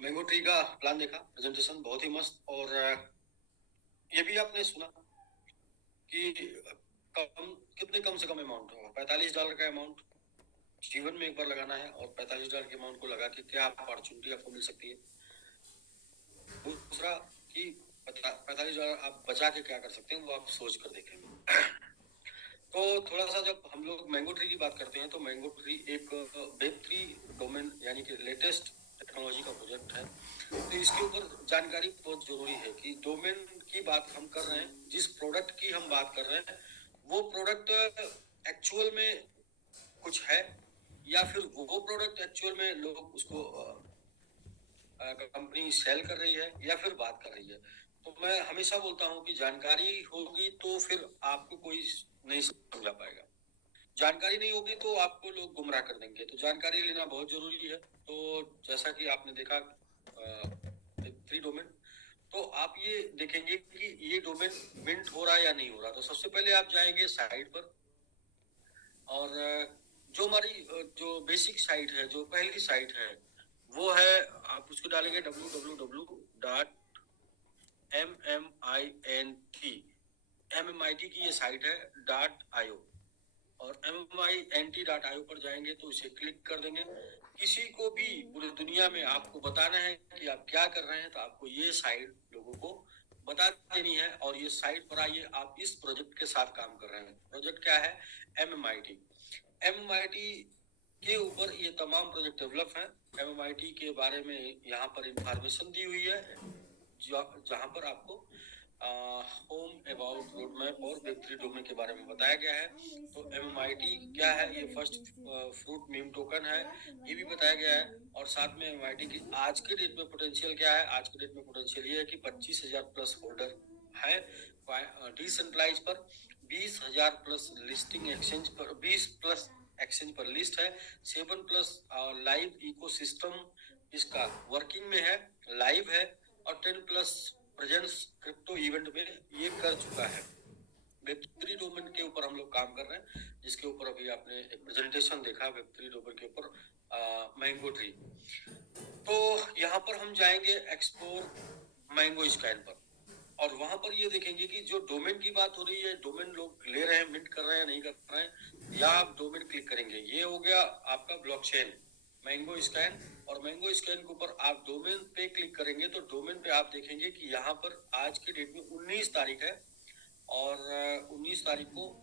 Mango tree का plan देखा, presentation बहुत ही मस्त। और ये भी आपने सुना कि कम कितने कम से कम अमाउंट होगा, $45 का अमाउंट जीवन में एक बार लगाना है। और $45 के अमाउंट को लगा के क्या अपॉर्चुनिटी आपको मिल सकती है। दूसरा कि $45 आप बचा के क्या कर सकते हैं, वो आप सोच कर देखेंगे। तो थोड़ा सा जब हम लोग मैंगो ट्री की बात करते हैं तो मैंगो ट्री एक वेब3 डोमेन यानी कि लेटेस्ट टेक्नोलॉजी का प्रोजेक्ट है। तो इसके ऊपर जानकारी बहुत जरूरी है कि डोमेन की बात हम कर रहे हैं, जिस प्रोडक्ट की हम बात कर रहे हैं वो प्रोडक्ट एक्चुअल में कुछ है, या फिर वो प्रोडक्ट एक्चुअल में लोग उसको कंपनी सेल कर रही है या फिर बात कर रही है। तो मैं हमेशा बोलता हूँ कि जानकारी होगी तो फिर आपको कोई नहीं समझा पाएगा, जानकारी नहीं होगी तो आपको लोग गुमराह कर देंगे। तो जानकारी लेना बहुत जरूरी है। तो जैसा कि आपने देखा थ्री डोमेन, तो आप ये देखेंगे कि ये डोमेन मिंट हो रहा है या नहीं हो रहा। तो सबसे पहले आप जाएंगे साइट पर, और जो हमारी जो बेसिक साइट है, जो पहली साइट है, वो है, आप उसको डालेंगे www.mmint की ये साइट है .io। और mmint.io पर जाएंगे तो इसे क्लिक कर देंगे। किसी को भी पूरी दुनिया में आपको बताना है कि आप क्या कर रहे हैं तो आपको ये साइट लोगों को बता देनी है। और ये साइट पर आइए, आप इस प्रोजेक्ट के साथ काम कर रहे हैं। प्रोजेक्ट क्या है? MMIT। MMIT के ऊपर ये तमाम प्रोजेक्ट डेवलप हैं। MMIT के बारे में यहाँ पर इंफॉर्मेशन दी हुई है, जहाँ पर आपको होम अबाउट रोड मैप और वेब3 डोमेन के बारे में बताया गया है। तो MMIT क्या है, ये फर्स्ट फ्रूट मीम टोकन है, ये भी बताया गया है। और साथ में MMIT की आज के डेट में पोटेंशियल क्या है? आज के डेट में पोटेंशियल ये है कि 25,000 प्लस होल्डर है डिसेंट्रलाइज पर, 20,000 प्लस लिस्टिंग एक्सचेंज पर, 20 प्लस एक्सचेंज पर लिस्ट है, 7 प्लस लाइव इकोसिस्टम इसका वर्किंग में है, लाइव है, और 10 प्लस प्रेजेंस क्रिप्टो इवेंट में ये कर चुका है। वेब3 डोमेन के ऊपर हम लोग काम कर रहे हैं, जिसके ऊपर अभी आपने एक प्रेजेंटेशन देखा वेब3 डोमेन के ऊपर, मैंगो ट्री। तो यहाँ पर हम जाएंगे एक्सप्लोर मैंगो स्कैन पर, और वहां पर ये देखेंगे कि जो डोमेन की बात हो रही है, डोमेन लोग ले रहे हैं, मिंट कर रहे हैं, नहीं कर रहे हैं, या आप डोमेन क्लिक करेंगे। ये हो गया आपका ब्लॉकचेन मैंगो स्कैन। और मैंगो स्कैन के ऊपर आप डोमेन पे क्लिक करेंगे तो डोमेन पे आप देखेंगे कि यहाँ पर आज की डेट में 19 तारीख है, और 19 तारीख को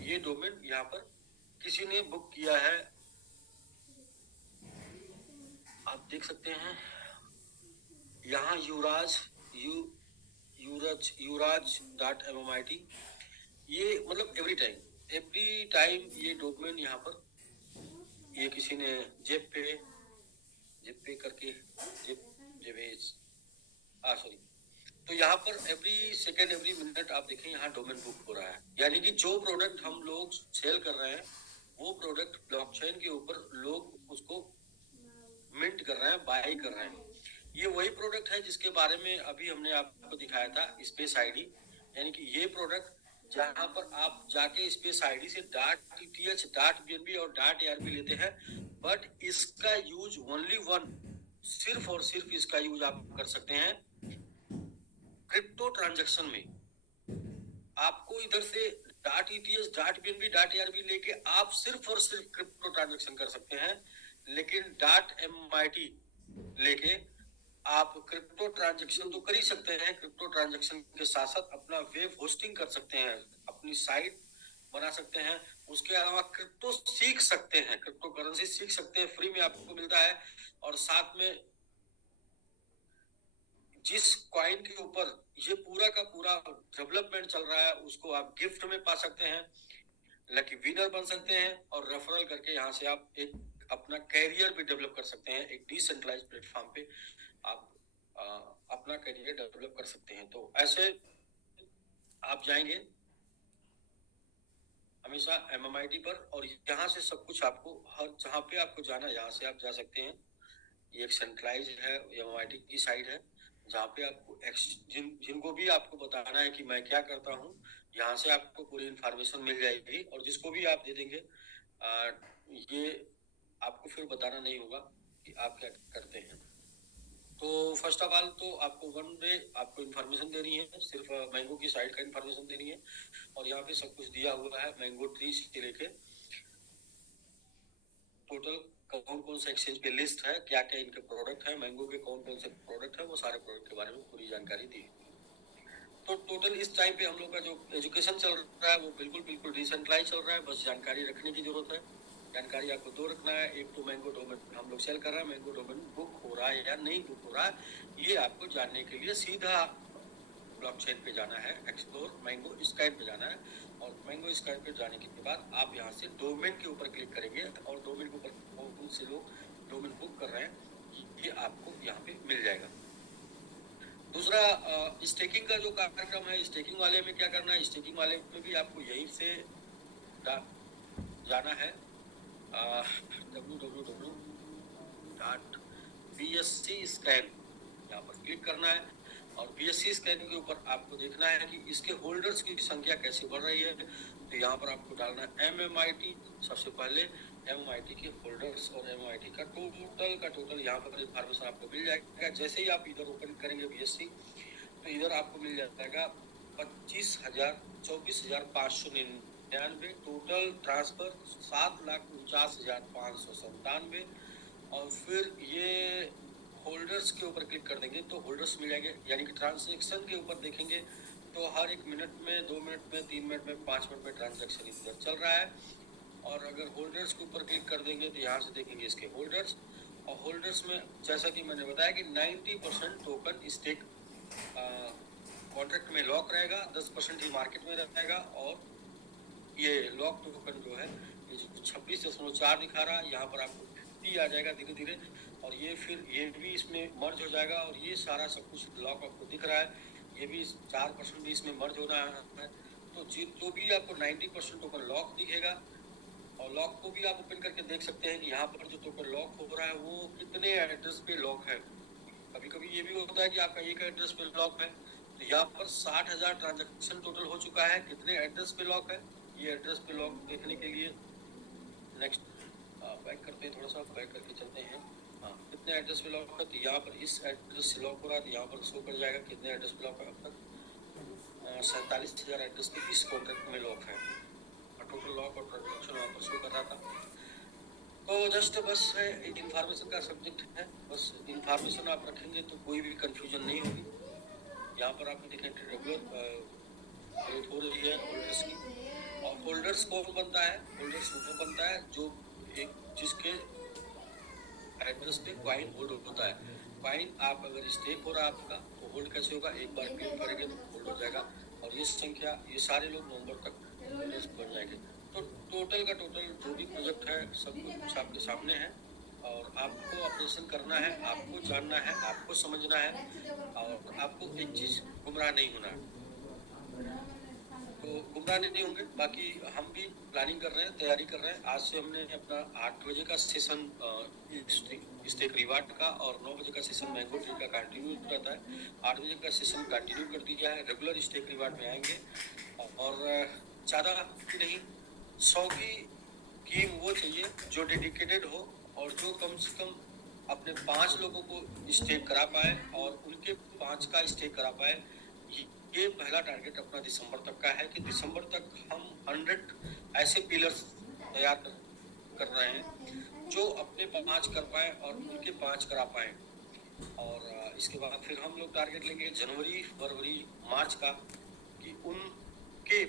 ये डोमेन यहाँ पर किसी ने बुक किया है। आप देख सकते हैं यहाँ युवराज युवराज.MMIT। ये मतलब एवरी टाइम ये डोमेन यहाँ पर ये किसी ने जेप पे करके जेप जेवेज सॉरी। तो यहाँ पर एवरी सेकेंड एवरी मिनट आप देखें यहाँ डोमेन बुक हो रहा है, यानी कि जो प्रोडक्ट हम लोग सेल कर रहे हैं वो प्रोडक्ट ब्लॉकचेन के ऊपर लोग उसको मिंट कर रहे हैं, बाय कर रहे हैं। ये वही प्रोडक्ट है जिसके बारे में अभी हमने आपको दिखाया था, स्पेस आईडी। यानी कि ये प्रोडक्ट जहां पर आप जाके स्पेस आईडी से .eth .bnb और .arb लेते हैं, बट इसका यूज ओनली वन, सिर्फ और सिर्फ इसका यूज आप कर सकते हैं क्रिप्टो ट्रांजैक्शन में। आपको इधर से .eth .bnb .arb लेके आप सिर्फ और सिर्फ क्रिप्टो ट्रांजैक्शन कर सकते हैं, लेकिन .MMIT लेके आप क्रिप्टो ट्रांजैक्शन तो कर ही सकते हैं, क्रिप्टो ट्रांजैक्शन के साथ साथ अपना वेब होस्टिंग कर सकते हैं, अपनी साइट बना सकते हैं। उसके अलावा क्रिप्टो सीख सकते हैं, क्रिप्टो करेंसी सीख सकते हैं, फ्री में आपको मिलता है। और साथ में जिस कॉइन के ऊपर ये पूरा का पूरा डेवलपमेंट चल रहा है उसको आप गिफ्ट में पा सकते हैं, लकी विनर बन सकते हैं, और रेफरल करके यहाँ से आप एक अपना कैरियर भी डेवलप कर सकते हैं। एक डिसेंट्रलाइज प्लेटफॉर्म पे आप अपना करियर डेवलप कर सकते हैं। तो ऐसे आप जाएंगे हमेशा MMIT पर, और यहाँ से सब कुछ आपको, हर जहाँ पे आपको जाना यहाँ से आप जा सकते हैं। ये एक सेंट्रलाइज है, MMIT की साइट है, जहाँ पे आपको जिनको भी आपको बताना है कि मैं क्या करता हूँ, यहाँ से आपको पूरी इंफॉर्मेशन मिल जाएगी। और जिसको भी आप दे देंगे ये आपको फिर बताना नहीं होगा कि आप क्या करते हैं। तो फर्स्ट ऑफ ऑल तो आपको वन डे आपको इन्फॉर्मेशन देनी है, सिर्फ मैंगो की साइड का इन्फॉर्मेशन देनी है। और यहाँ पे सब कुछ दिया हुआ है, मैंगो ट्री से लेके टोटल कौन कौन सा एक्सचेंज पे लिस्ट है, क्या क्या इनके प्रोडक्ट है, मैंगो के कौन कौन से प्रोडक्ट है, वो सारे प्रोडक्ट के बारे में पूरी जानकारी दी है। तो टोटल इस टाइम पे हम लोग का जो एजुकेशन चल रहा है वो बिल्कुल बिल्कुल डिसेंट्रलाइज चल रहा है। बस जानकारी रखने की जरूरत है। जानकारी आपको दो रखना है, एक तो मैंगो डोमेन हम लोग सेल कर रहे हैं, मैंगो डोमेन बुक हो रहा है या नहीं बुक हो रहा है, ये आपको जानने के लिए सीधा ब्लॉकचेन पे जाना है, एक्सप्लोर मैंगो स्काई पे जाना है। और मैंगो स्काई पे जाने के बाद आप यहाँ से डोमेन के ऊपर क्लिक करेंगे और डोमेन के ऊपर कौन से लोग डोमेन बुक कर रहे हैं ये आपको यहाँ पे मिल जाएगा। दूसरा स्टेकिंग का जो कार्यक्रम है, स्टेकिंग वाले में क्या करना है, स्टेकिंग वाले में भी आपको यहीं से जाना है www.bsc-scan यहाँ पर क्लिक करना है। और BSc स्कैन के ऊपर आपको देखना है कि इसके होल्डर्स की संख्या कैसे बढ़ रही है। तो यहाँ पर आपको डालना है MMIT, सबसे पहले MMIT के होल्डर्स और MMIT का टोटल यहाँ पर इन्फॉर्मेशन आपको मिल जाएगा। जैसे ही आप इधर ओपन करेंगे BSc तो इधर आपको मिल जाएगा 24,599 टोटल ट्रांसफर 7,49,597। और फिर ये होल्डर्स के ऊपर क्लिक कर देंगे तो होल्डर्स मिल जाएंगे, यानी कि ट्रांजैक्शन के ऊपर देखेंगे तो हर 1 मिनट में, 2 मिनट में, 3 मिनट में, 5 मिनट में ट्रांजैक्शन इधर चल रहा है। और अगर होल्डर्स के ऊपर क्लिक कर देंगे तो यहाँ से देखेंगे इसके होल्डर्स। और होल्डर्स में जैसा कि मैंने बताया कि 90% टोकन स्टेक कॉन्ट्रैक्ट में लॉक रहेगा, 10% ही मार्केट में रहेगा। और ये लॉक टोकन जो है ये 26.4 दिखा रहा है, यहाँ पर आपको 50 आ जाएगा धीरे धीरे। और ये फिर ये भी इसमें मर्ज हो जाएगा और ये सारा सब कुछ लॉक आपको दिख रहा है, ये भी 4% भी इसमें मर्ज होना है। तो जो भी आपको 90% टोकन लॉक दिखेगा। और लॉक को भी आप ओपन करके देख सकते हैं कि यहाँ पर जो टोकन लॉक हो रहा है वो कितने एड्रेस पे लॉक है। कभी कभी ये भी होता है कि आपका एक एड्रेस पे लॉक है। तो यहाँ पर 60,000 ट्रांजेक्शन टोटल हो चुका है, कितने एड्रेस पे लॉक है ये एड्रेस पे लॉक देखने के लिए नेक्स्ट बैक करते हैं, थोड़ा सा बैक करके चलते हैं। हाँ, कितने एड्रेस पे लॉक है, तो यहाँ पर इस एड्रेस से लॉक हो रहा है तो यहाँ पर शो कर जाएगा कितने एड्रेस पे लॉक है। अब तक 47,000 एड्रेस पे इस कॉन्ट्रैक्ट में लॉक है और टोटल लॉक और ट्रांजेक्शन वहाँ पर शो कर रहा था। तो जस्ट बस इन्फॉर्मेशन का सब्जेक्ट है, बस इन्फॉर्मेशन आप रखेंगे तो कोई भी कंफ्यूजन नहीं होगी। यहाँ पर आप देखें रेगुलर ग्रोथ हो रही है होल्डर्स की। और होल्डर्स कौन बनता है, होल्डर्स वो बनता है जो एक जिसके एड्रेस पे कॉइन होल्ड होता है। कॉइन आप अगर स्टेक हो रहा है आपका तो होल्ड कैसे होगा, एक बार क्लिक करेंगे तो होल्ड हो जाएगा। और ये संख्या ये सारे लोग नवंबर तक होल्डर्स बन जाएंगे। तो टोटल का टोटल जो भी प्रोजेक्ट है सब कुछ आपके सामने है। और आपको ऑपरेशन करना है, आपको जानना है, आपको समझना है और आपको एक चीज गुमराह नहीं होना है। तो गुमराह नहीं होंगे। बाकी हम भी प्लानिंग कर रहे हैं, तैयारी कर रहे हैं। आज से हमने अपना 8 बजे का सेशन स्टेक रिवार्ड का और 9 बजे का सेशन मैंगो ट्री का कंटिन्यू रहता है। 8 बजे का सेशन कंटिन्यू कर दिया है, रेगुलर स्टेक रिवार्ड में आएंगे। और ज़्यादा नहीं, 100 की टीम वो चाहिए जो डेडिकेटेड हो और जो कम से कम अपने 5 लोगों को स्टेक करा पाए और उनके 5 का स्टेक करा पाए। ये पहला टारगेट अपना दिसंबर तक का है कि दिसंबर तक हम 100 ऐसे पिलर्स तैयार कर रहे हैं जो अपने 5 कर पाए और उनके 5 करा पाए। और इसके बाद फिर हम लोग टारगेट लेंगे जनवरी, फरवरी, मार्च का कि उनके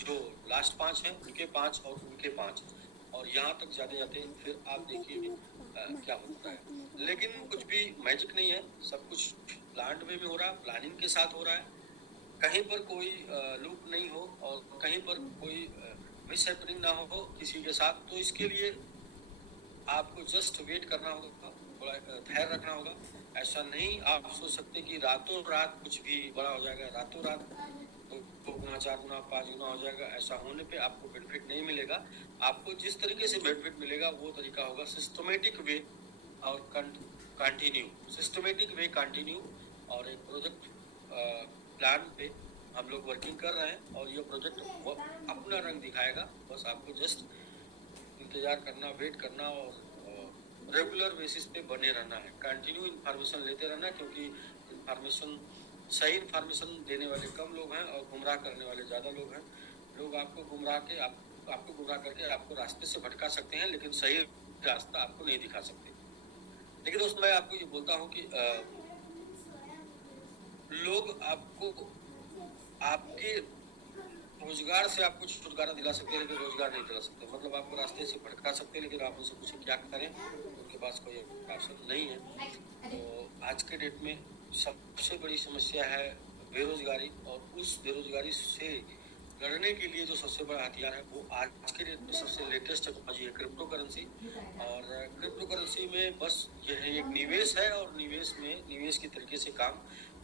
जो लास्ट 5 हैं उनके 5 और उनके 5 और यहाँ तक जाते फिर आप देखिए क्या होता है। लेकिन कुछ भी मैजिक नहीं है, सब कुछ प्लान वे में हो रहा है, प्लानिंग के साथ हो रहा है। कहीं पर कोई लूप नहीं हो और कहीं पर कोई मिसहैपनिंग ना हो किसी के साथ। तो इसके लिए आपको जस्ट वेट करना होगा, थोड़ा धैर्य रखना होगा। ऐसा नहीं आप सोच सकते कि रातों रात कुछ भी बड़ा हो जाएगा, रातों रात तो 2 गुना, 4 गुना, 5 गुना हो जाएगा। ऐसा होने पे आपको बेनिफिट नहीं मिलेगा। आपको जिस तरीके से बेनिफिट मिलेगा वो तरीका होगा सिस्टमेटिक वे और कंटिन्यू, सिस्टमेटिक वे कंटिन्यू। और एक प्रोजेक्ट प्लान पे हम लोग वर्किंग कर रहे हैं और ये प्रोजेक्ट अपना रंग दिखाएगा। बस आपको जस्ट इंतजार करना, वेट करना और रेगुलर बेसिस पे बने रहना है, कंटिन्यू इन्फॉर्मेशन लेते रहना, क्योंकि इन्फॉर्मेशन सही इन्फॉर्मेशन देने वाले कम लोग हैं और गुमराह करने वाले ज़्यादा लोग हैं। लोग आपको गुमराह करके आपको रास्ते से भटका सकते हैं, लेकिन सही रास्ता आपको नहीं दिखा सकते। देखिए दोस्त, मैं आपको ये बोलता हूँ कि लोग आपको आपके रोजगार से आपको छुटकारा दिला सकते हैं, लेकिन रोजगार नहीं दिला सकते। मतलब आपको रास्ते से भटका सकते हैं, लेकिन आप उनसे पूछें क्या करें, उनके पास कोई ऑप्शन नहीं है। तो आज के डेट में सबसे बड़ी समस्या है बेरोजगारी, और उस बेरोजगारी से लड़ने के लिए जो सबसे बड़ा हथियार है वो आज के डेट में सबसे लेटेस्ट टेक्नोलॉजी है क्रिप्टो करेंसी। और क्रिप्टो करेंसी में बस यह एक निवेश है, और निवेश के तरीके से काम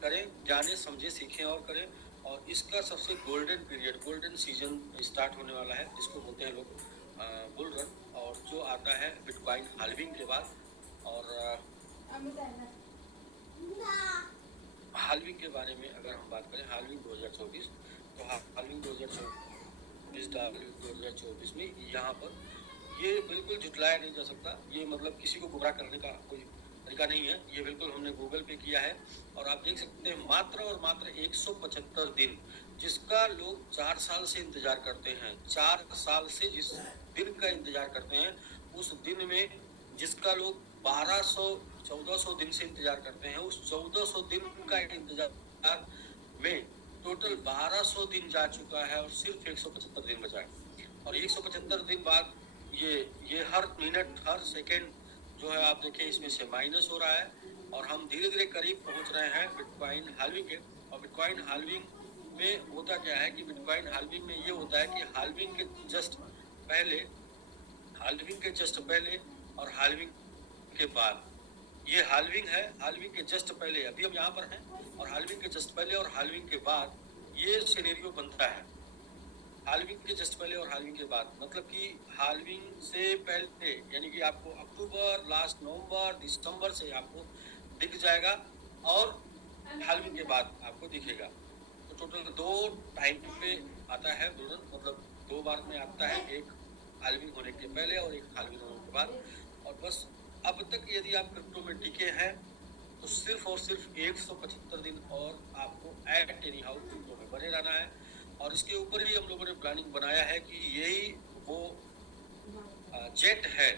करें, जाने समझे सीखें और करें। और इसका सबसे गोल्डन सीजन स्टार्ट होने वाला है, जिसको बोलते हैं लोग बुल रन, और जो आता है बिटकॉइन हाल्विंग के बाद। और हाल्विंग के बारे में अगर हम बात करें, हाल्विंग 2024, तो हाल्विंग 2024 में यहाँ पर ये बिल्कुल झुटलाया नहीं जा सकता। ये मतलब किसी को गुमराह करने का कोई तरीका नहीं है, ये बिल्कुल हमने गूगल पे किया है। और आप देख सकते हैं मात्र और मात्र 175 दिन, जिसका लोग 4 साल से इंतजार करते हैं, 4 साल से जिस दिन का इंतजार करते हैं, उस दिन में जिसका लोग 1400 दिन से इंतजार करते हैं, उस 1400 दिन का इंतजार में टोटल 1200 दिन जा चुका है और सिर्फ 175 दिन बचा है। और 175 दिन बाद ये हर मिनट हर सेकेंड जो है आप देखें इसमें से माइनस हो रहा है, और हम धीरे धीरे करीब पहुंच रहे हैं बिटकॉइन हाल्विंग के। और बिटकॉइन हाल्विंग में होता क्या है कि बिटकॉइन हाल्विंग में ये होता है कि हाल्विंग के जस्ट पहले और हाल्विंग के बाद, ये हाल्विंग है, हाल्विंग के जस्ट पहले अभी हम यहाँ पर हैं, और हाल्विंग के जस्ट पहले और हाल्विंग के बाद ये सिनेरियो बनता है। हाल्विंग के जस्ट पहले और हाल्विंग के बाद मतलब कि हाल्विंग से पहले यानी कि आपको अक्टूबर, लास्ट नवंबर, दिसंबर से आपको दिख जाएगा, और हाल्विंग के बाद आपको दिखेगा। तो टोटल 2 टाइम पे आता है बुलरन, मतलब 2 बार में आता है, एक हाल्विंग होने के पहले और एक हाल्विंग होने के बाद। और बस अब तक यदि आप क्रिप्टो में टिके हैं तो सिर्फ और सिर्फ 175 दिन और आपको एट एनी हाउ क्रिप्टो में बने रहना है। और इसके ऊपर ही हम लोगों ने प्लानिंग बनाया है कि यही वो जेट है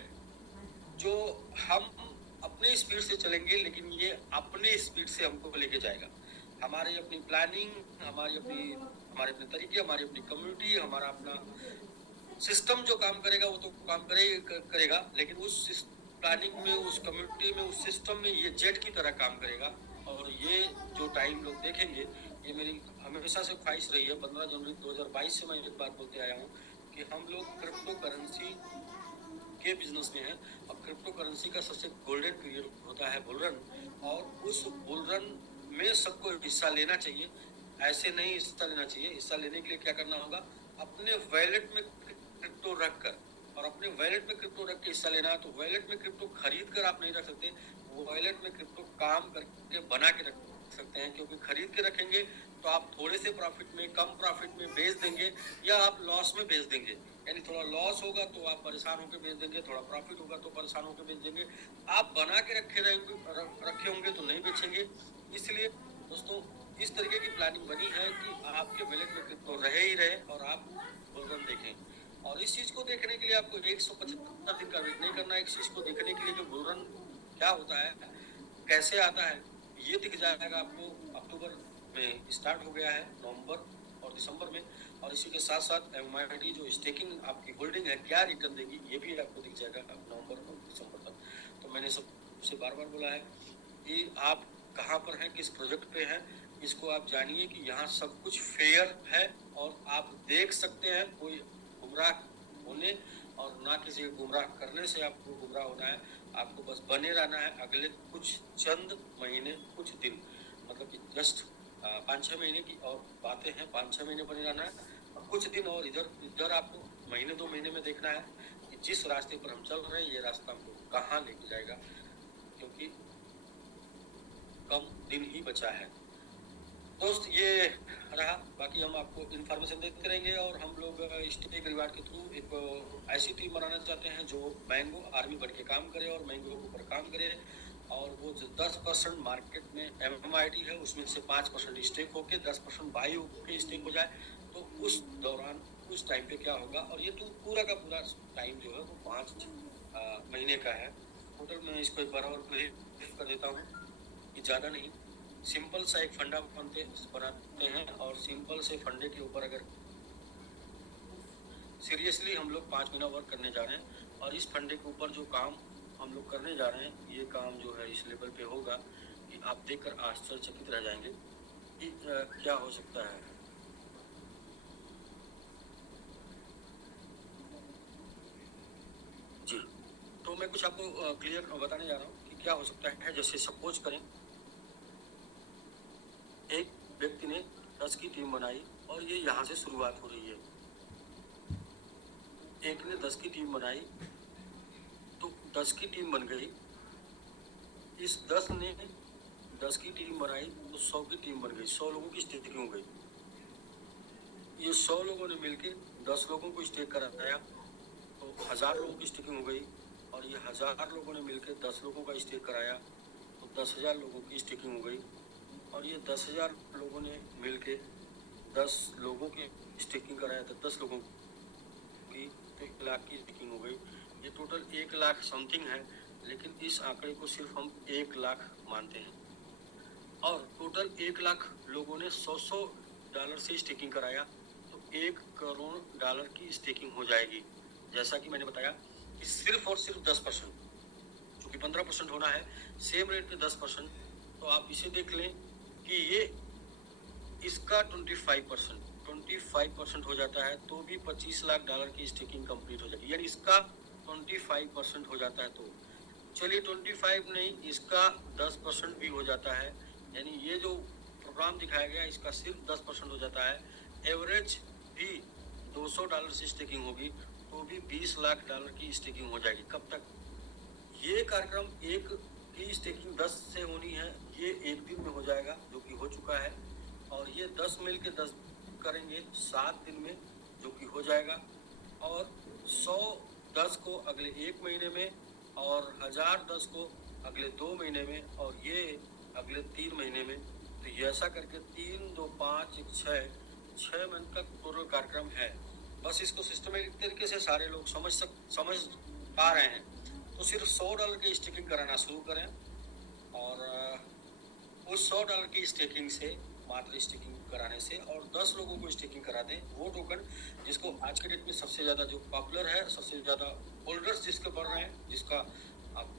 जो हम अपने स्पीड से चलेंगे, लेकिन ये अपने स्पीड से हमको लेके जाएगा। हमारी अपनी प्लानिंग, हमारे अपने तरीके, हमारी अपनी कम्युनिटी, हमारा अपना सिस्टम जो काम करेगा वो तो काम करेगा, लेकिन उस प्लानिंग में, उस कम्युनिटी में, उस सिस्टम में ये जेट की तरह काम करेगा। और ये जो टाइम लोग देखेंगे, ये मेरी हमेशा से ख्वाहिश रही है। 15 जनवरी 2022 से मैं एक बात बोलते आया हूँ कि हम लोग क्रिप्टो करेंसी के बिजनेस में हैं, और क्रिप्टो करेंसी का सबसे गोल्डन पीरियड होता है बुलरन, और उस बुलरन में सबको हिस्सा लेना चाहिए। ऐसे नहीं हिस्सा लेना चाहिए। हिस्सा लेने के लिए क्या करना होगा, अपने वैलेट में क्रिप्टो रखकर, और अपने वैलेट में क्रिप्टो रख के हिस्सा लेना है। तो वैलेट में क्रिप्टो खरीद कर आप नहीं रख सकते, वो वैलेट में क्रिप्टो काम करके बना के रख सकते हैं, क्योंकि खरीद के रखेंगे तो आप थोड़े से प्रॉफिट में, कम प्रॉफिट में बेच देंगे, या आप लॉस में बेच देंगे। यानी थोड़ा लॉस होगा तो आप परेशान होकर बेच देंगे, थोड़ा प्रॉफिट होगा तो परेशान होकर बेच देंगे। आप बना के रखे होंगे तो नहीं बेचेंगे। इसलिए दोस्तों इस तरीके की प्लानिंग बनी है कि आपके वैलेट में क्रिप्टो रहे ही रहे और आप बुलरन देखें। और इस चीज को देखने के लिए आपको 175 दिन का वेट नहीं करना है। इस चीज को देखने के लिए कि बुलरन क्या होता है, कैसे आता है, ये दिख जाएगा आपको। अक्टूबर में स्टार्ट हो गया है, नवंबर और दिसंबर में। और इसी के साथ साथ एमआईटी जो स्टेकिंग आपकी होल्डिंग है क्या रिटर्न देगी, ये भी आपको दिख जाएगा नवंबर और दिसंबर तक। तो मैंने सबसे बार बार बोला है कि आप कहाँ पर हैं, किस प्रोजेक्ट पे हैं, इसको आप जानिए कि यहाँ सब कुछ फेयर है, और आप देख सकते हैं। कोई गुमराह होने और ना किसी को गुमराह करने से आपको गुमराह होना है। आपको बस बने रहना है अगले कुछ चंद महीने, कुछ दिन, मतलब कि जस्ट 5-6 महीने की और बातें हैं। 5-6 महीने बने रहना है, और कुछ दिन और इधर आपको महीने 2 महीने में देखना है कि जिस रास्ते पर हम चल रहे हैं ये रास्ता हमको कहाँ लेके जाएगा, क्योंकि कम दिन ही बचा है। दोस्त ये रहा, बाकी हम आपको इन्फॉर्मेशन देते रहेंगे। और हम लोग स्टेक रिवार्ड के थ्रू एक ऐसी टीम बनाना चाहते हैं जो मैंगो आर्मी बन के काम करे और मैंगो के ऊपर काम करे। और वो जो 10% मार्केट में MMIT है उसमें से 5% स्टेक होके 10% बाई होके स्टेक हो जाए। तो उस दौरान उस टाइम पे क्या होगा, और ये तो पूरा का पूरा टाइम जो है वो 5 महीने का है टोटल। मैं इसको एक बार और ब्रीफ कर देता हूँ कि ज़्यादा नहीं, सिंपल सा एक फंडा बनाते हैं और सिंपल से फंडे के ऊपर अगर सीरियसली हम लोग 5 महीना वर्क करने जा रहे हैं और इस फंडे के ऊपर जो काम हम लोग करने जा रहे हैं ये काम जो है इस लेवल पे होगा कि आप देखकर आश्चर्यचकित रह जाएंगे कि क्या हो सकता है। जी, तो मैं कुछ आपको क्लियर बताने जा रहा हूँ कि क्या हो सकता है। जैसे सपोज करें एक व्यक्ति ने 10 की टीम बनाई और ये यहाँ से शुरुआत हो रही है। एक ने 10 की टीम बनाई तो 10 की टीम बन गई। इस 10 ने 10 की टीम बनाई तो 100 की टीम बन गई, 100 लोगों की स्टेकिंग हो गई। ये 100 लोगों ने मिलके 10 लोगों को स्टेक कराया तो 1000 लोगों की स्टेकिंग हो गई। और ये 1000 लोगों ने मिलके 10 लोगों का स्टेक कराया तो 10,000 लोगों की स्टेकिंग हो गई। और ये 10,000 लोगों ने मिलके 10 लोगों की स्टेकिंग कराया तो 10 लोगों की तो 1 लाख की स्टेकिंग हो गई। ये टोटल 1 लाख समथिंग है, लेकिन इस आंकड़े को सिर्फ हम 1 लाख मानते हैं। और टोटल 1 लाख लोगों ने $100 से स्टेकिंग कराया तो $1 करोड़ की स्टेकिंग हो जाएगी। जैसा कि मैंने बताया कि सिर्फ और सिर्फ 10%, चूंकि 15% होना है सेम रेट पे 10%, तो आप इसे देख लें कि ये इसका 25% हो जाता है तो भी $25 लाख की स्टेकिंग कंप्लीट हो जाएगी। यानी इसका 25% हो जाता है तो चलिए 25 नहीं, इसका 10% भी हो जाता है। यानी ये जो प्रोग्राम दिखाया गया इसका सिर्फ 10% हो जाता है। एवरेज भी $200 से स्टेकिंग होगी तो भी $20 लाख की स्टेकिंग हो जाएगी। कब तक? ये कार्यक्रम एक की स्टेकिंग 10 से होनी है, ये एक दिन में हो जाएगा जो कि हो चुका है। और ये 10 मिल के 10 करेंगे 7 दिन में जो कि हो जाएगा। और 100 10 को अगले 1 महीने में और 1000 10 को अगले 2 महीने में और ये अगले 3 महीने में। तो ये ऐसा करके 3 2 5 1 6 महीने का टोटल कार्यक्रम है। बस इसको सिस्टमेटिक तरीके से सारे लोग समझ पा रहे हैं तो सिर्फ $100 की स्टेकिंग कराना शुरू करें। और उस $100 की स्टेकिंग से मात्र स्टेकिंग कराने से और 10 लोगों को स्टेकिंग करा दें वो टोकन जिसको आज के डेट में सबसे ज़्यादा जो पॉपुलर है, सबसे ज़्यादा होल्डर्स जिसके बढ़ रहे हैं, जिसका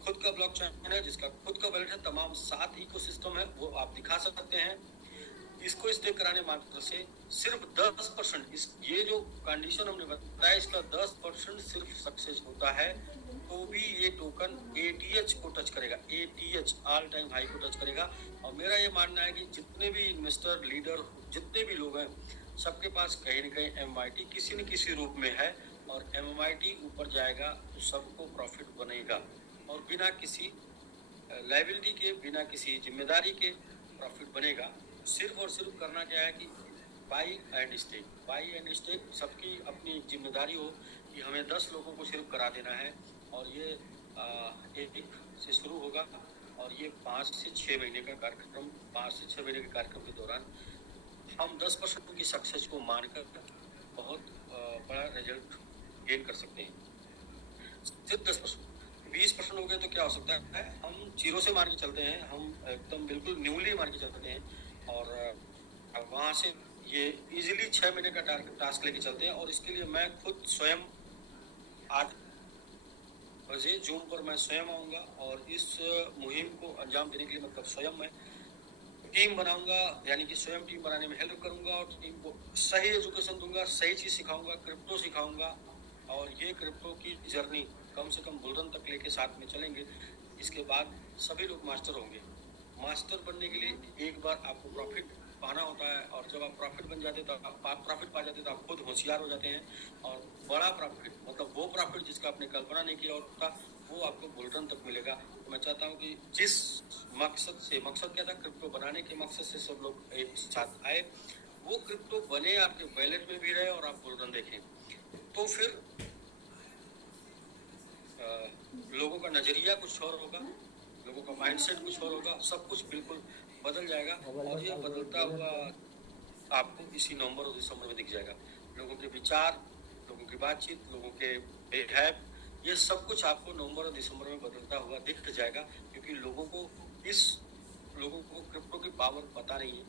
खुद का ब्लॉकचेन है, जिसका खुद का वैलेट है, तमाम 7 इकोसिस्टम है, वो आप दिखा सकते हैं। इसको स्टेक कराने मात्र से सिर्फ 10%, इस ये जो कंडीशन हमने बताया इसका 10% सिर्फ सक्सेस होता है तो भी ये टोकन ATH को टच करेगा, ATH ऑल टाइम हाई को टच करेगा। और मेरा ये मानना है कि जितने भी इन्वेस्टर लीडर जितने भी लोग हैं सबके पास कहीं न कहीं MMIT किसी न किसी रूप में है। और MMIT ऊपर जाएगा तो सबको प्रॉफिट बनेगा और बिना किसी लायबिलिटी के, बिना किसी जिम्मेदारी के प्रॉफिट बनेगा। सिर्फ और सिर्फ करना क्या है कि बाई एंड स्टेक सबकी अपनी एक जिम्मेदारी हो कि हमें 10 लोगों को सिर्फ करा देना है। और ये एक से शुरू होगा और ये 5 से 6 महीने का कार्यक्रम, 5 से 6 महीने के कार्यक्रम के दौरान हम 10% की सक्सेस को मानकर बहुत बड़ा रिजल्ट गेन कर सकते हैं। सिर्फ 10%, 20% हो गए तो क्या हो सकता है, हम जीरो से मार के चलते हैं, हम एकदम बिल्कुल न्यूली मार के चलते हैं। और वहाँ से ये इजीली 6 महीने का टास्क लेके चलते हैं। और इसके लिए मैं खुद स्वयं 8 बजे जूम पर मैं स्वयं आऊँगा और इस मुहिम को अंजाम देने के लिए मतलब स्वयं मैं टीम बनाऊंगा, यानी कि स्वयं टीम बनाने में हेल्प करूंगा और टीम को सही एजुकेशन दूंगा, सही चीज़ सिखाऊंगा, क्रिप्टो सिखाऊंगा। और ये क्रिप्टो की जर्नी कम से कम बुलरन तक लेके साथ में चलेंगे। इसके बाद सभी लोग मास्टर होंगे। मास्टर बनने के लिए एक बार आपको प्रॉफिट पाना होता है और जब आप प्रॉफिट बन जाते तो आप प्रॉफिट पा जाते तो आप खुद होशियार हो जाते हैं। और बड़ा प्रॉफिट मतलब वो प्रॉफिट जिसका आपने कल्पना नहीं किया होता वो आपको बुल रन तक मिलेगा। तो मैं चाहता हूँ कि जिस मकसद क्या था, क्रिप्टो बनाने के मकसद से सब लोग एक साथ आए, वो क्रिप्टो बने, आपके वैलेट में भी रहे और आप बुल रन देखें। तो फिर लोगों का नजरिया कुछ और होगा, लोगों का माइंडसेट कुछ और होगा, सब कुछ बिल्कुल बदल जाएगा। और ये बदलता हुआ आपको इसी नवंबर और दिसंबर में दिख जाएगा। लोगों के विचार, लोगों की बातचीत, लोगों के बिहेव, ये सब कुछ आपको नवंबर और दिसंबर में बदलता हुआ दिख जाएगा। क्योंकि लोगों को क्रिप्टो की पावर पता नहीं है।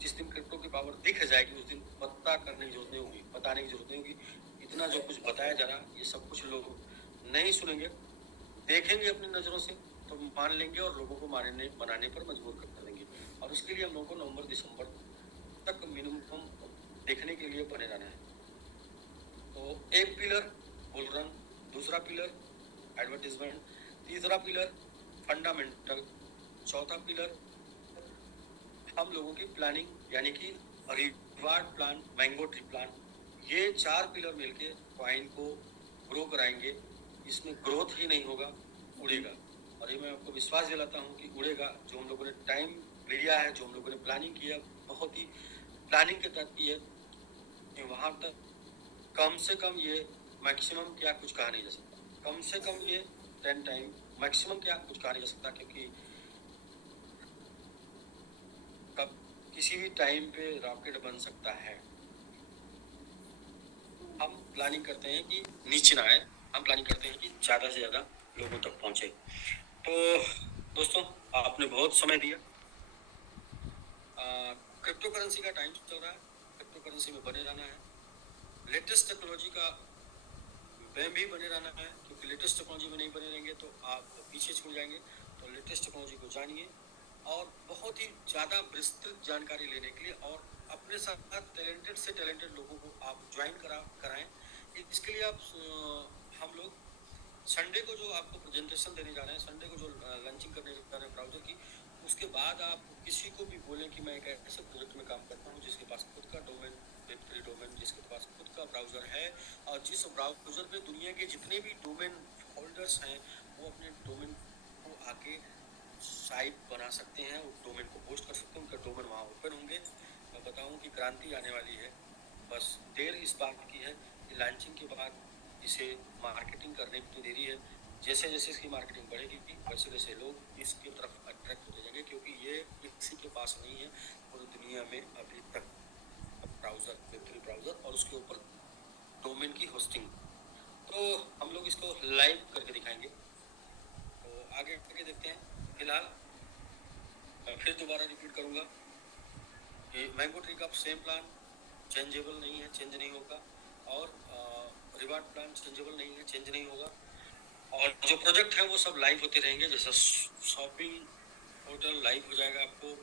जिस दिन क्रिप्टो की पावर दिख जाएगी उस दिन बताने की जरूरत नहीं होगी। इतना जो कुछ बताया जा रहा, ये सब कुछ लोग नहीं सुनेंगे, देखेंगे अपनी नजरों से तो मान लेंगे और लोगों को बनाने पर मजबूर कर देंगे। और उसके लिए हम लोगों को नवंबर दिसंबर तक मिनिमम देखने के लिए बने रहना है। तो एक पिलर बुल रन, दूसरा पिलर एडवर्टीजमेंट, तीसरा पिलर फंडामेंटल, चौथा पिलर हम लोगों की प्लानिंग यानी कि reward plan, mango tree plan. ये 4 पिलर मिलके कॉइन को ग्रो कराएंगे। इसमें ग्रोथ ही नहीं होगा, उड़ेगा। और ये मैं आपको विश्वास दिलाता हूँ कि उड़ेगा। जो हम लोगों ने टाइम लिया है, जो हम लोगों ने प्लानिंग किया, बहुत ही प्लानिंग के तहत की है कि वहां तक कम से कम ये मैक्सिमम क्या कुछ कहा नहीं जा सकता, कम से कम ये 10 टाइम मैक्सिमम क्या कुछ कहा नहीं जा सकता। क्योंकि कब किसी भी टाइम पे रॉकेट बन सकता है। हम प्लानिंग करते हैं कि नीचे ना आए, हम प्लानिंग करते हैं कि ज्यादा से ज्यादा लोगों तक पहुंचे। तो दोस्तों, आपने बहुत समय दिया। क्रिप्टो करेंसी का टाइम चल रहा है, क्रिप्टो करेंसी में बने रहना है, लेटेस्ट टेक्नोलॉजी का में भी बने रहना है। क्योंकि लेटेस्ट टेक्नोलॉजी में नहीं बने रहेंगे तो आप पीछे छूट जाएंगे। तो लेटेस्ट टेक्नोलॉजी को जानिए और बहुत ही ज़्यादा विस्तृत जानकारी लेने के लिए और अपने साथ टैलेंटेड से टैलेंटेड लोगों को आप ज्वाइन कराएं। इसके लिए आप हम लोग संडे को जो आपको प्रेजेंटेशन देने जा रहे हैं, संडे को जो लॉन्चिंग करने जा रहे हैं ब्राउजर की, उसके बाद आप किसी को भी बोलें कि मैं एक ऐसे प्रोजेक्ट में काम करता हूँ जिसके पास खुद का डोमेन, वेब3 डोमेन, जिसके पास खुद का ब्राउजर है और जिस ब्राउजर पे दुनिया के जितने भी डोमेन होल्डर्स हैं वो अपने डोमेन को आके साइट बना सकते हैं, उस डोमेन को पोस्ट कर सकते हैं, उनका डोमेन वहाँ ओपन होंगे। मैं बताऊँ कि क्रांति आने वाली है। बस देर इस बात की है कि लॉन्चिंग के बाद इसे मार्केटिंग करने की देरी है। जैसे जैसे इसकी मार्केटिंग बढ़ेगी वैसे वैसे लोग इसकी तरफ अट्रैक्ट होते जाएंगे। क्योंकि ये किसी के पास नहीं है पूरी दुनिया में अभी तक ब्राउजर, वेब3 ब्राउजर और उसके ऊपर डोमेन की होस्टिंग। तो हम लोग इसको लाइव करके दिखाएंगे। तो आगे करके देखते हैं। फिलहाल मैं फिर दोबारा रिपीट करूंगा कि मैंगो ट्री का सेम प्लान चेंजेबल नहीं है, चेंज नहीं होगा। और रिवार्ड प्लान चेंजेबल नहीं है, चेंज नहीं होगा। और जो प्रोजेक्ट है वो सब लाइव होते रहेंगे। जैसे शॉपिंग पोर्टल लाइव हो जाएगा, आपको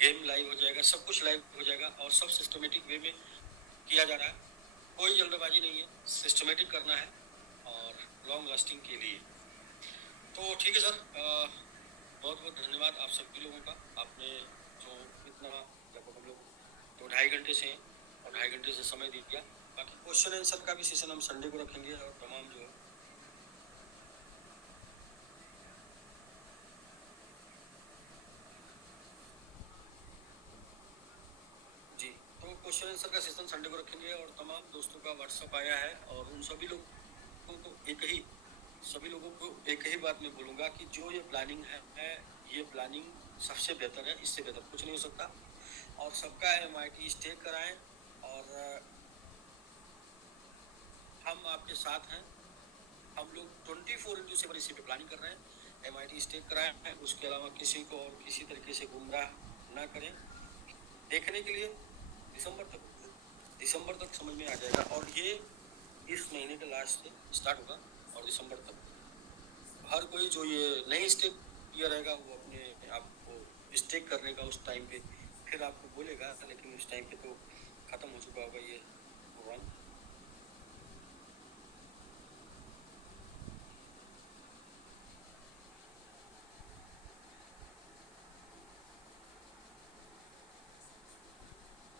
गेम लाइव हो जाएगा, सब कुछ लाइव हो जाएगा और सब सिस्टमेटिक वे में किया जा रहा है। कोई जल्दबाजी नहीं है, सिस्टमेटिक करना है और लॉन्ग लास्टिंग के लिए। तो ठीक है सर, बहुत बहुत धन्यवाद आप सभी लोगों का। आपने जो इतना लगभग हम लोग 2-2.5 घंटे से और 2.5 घंटे से समय दिया। बाकी क्वेश्चन आंसर का भी सेशन हम संडे को रखेंगे और तमाम जो जी, तो क्वेश्चन आंसर का सेशन संडे को रखेंगे और तमाम दोस्तों का व्हाट्सएप आया है और उन सभी लोगों को एक ही बात मैं बोलूँगा कि जो ये प्लानिंग है ये प्लानिंग सबसे बेहतर है, इससे बेहतर कुछ नहीं हो सकता। और सबका MIT स्टेक कराएं और हम आपके साथ हैं। हम लोग 24x7 इसी पे प्लानिंग कर रहे हैं। MIT स्टेक कराएं, उसके अलावा किसी को और किसी तरीके से गुमराह ना करें। देखने के लिए दिसंबर तक समझ में आ जाएगा और ये इस महीने के लास्ट से स्टार्ट होगा और दिसंबर तक हर कोई जो ये नई स्टेक किया रहेगा वो अपने आप को स्टेक करने का उस टाइम पे फिर आपको बोलेगा। लेकिन उस टाइम पे तो खत्म हो चुका होगा ये प्रोग्राम।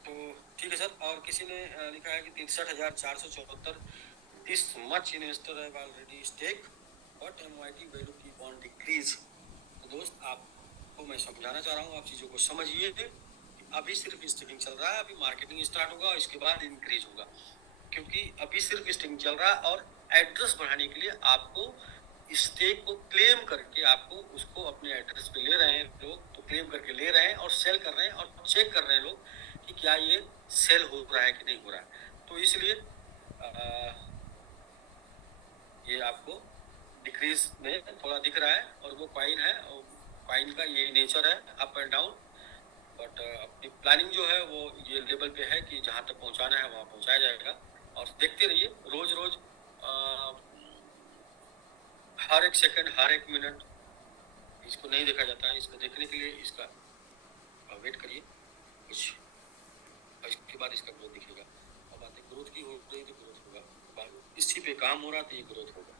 तो ठीक है सर। और किसी ने लिखा है कि 63,474 this much investor have already stake but MYT value keep on decrease. तो दोस्त आपको मैं समझाना चाह रहा हूँ, आप चीज़ों को समझिए कि अभी सिर्फ स्टिकिंग चल रहा है, अभी मार्केटिंग स्टार्ट होगा और इसके बाद इंक्रीज होगा, क्योंकि अभी सिर्फ स्टिकिंग चल रहा है। और एड्रेस बढ़ाने के लिए आपको स्टेक को क्लेम करके आपको उसको अपने एड्रेस पे ले रहे हैं लोग, तो क्लेम करके ले रहे हैं और सेल कर रहे हैं और चेक कर रहे हैं लोग कि क्या ये सेल हो रहा है कि नहीं हो रहा है। तो इसलिए ये आपको डिक्रीज में थोड़ा दिख रहा है, और वो कॉइन है, और कॉइन का ये नेचर है, अप एंड डाउन। बट अपनी प्लानिंग जो है वो ये लेवल पे है कि जहाँ तक पहुँचाना है वहाँ पहुँचाया जाएगा। और देखते रहिए रोज रोज, हर एक सेकंड, हर एक मिनट इसको नहीं देखा जाता है। इसको देखने के लिए इसका वेट करिए कुछ, और इसके बाद इसका ग्रोथ दिखेगा। और बातें ग्रोथ की हो रही तो ग्रोथ होगा, इसी पे काम हो रहा तो ये ग्रोथ होगा।